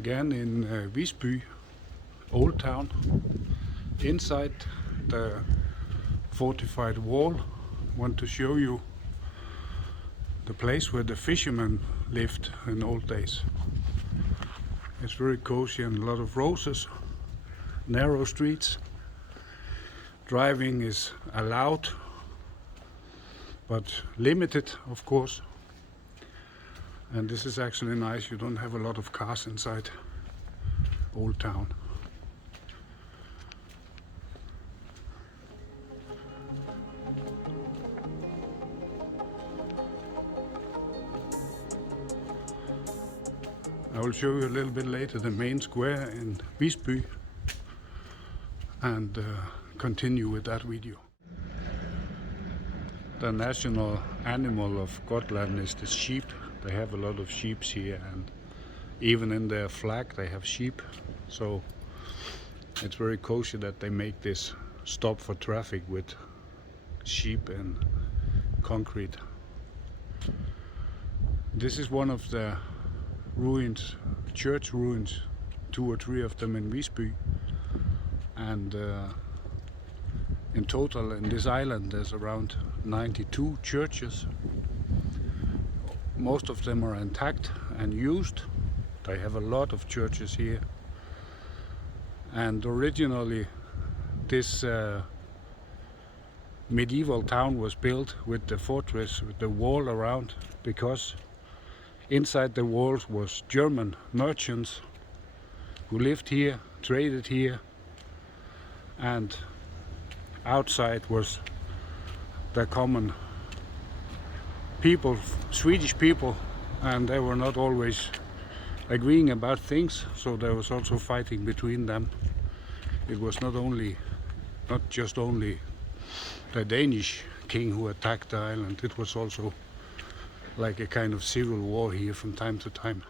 again in Visby, old town. Inside the fortified wall, want to show you the place where the fishermen lived in old days. It's very cozy and a lot of roses, narrow streets. Driving is allowed, but limited, of course. And this is actually nice. You don't have a lot of cars inside old town. I will show you a little bit later the main square in Visby and continue with that video. The national animal of Gotland is the sheep. They have a lot of sheep here, and even in their flag they have sheep. So it's very cozy that they make this stop for traffic with sheep and concrete. This is one of the ruins, church ruins, 2 or 3 of them in Visby, and in total in this island there's around 92 churches. Most of them are intact and used. They have a lot of churches here, and originally this medieval town was built with the fortress, with the wall around, because inside the walls was German merchants who lived here, traded here, and outside was the common people, Swedish people, and they were not always agreeing about things, so there was also fighting between them. It was not just only the Danish king who attacked the island, it was also like a kind of civil war here from time to time.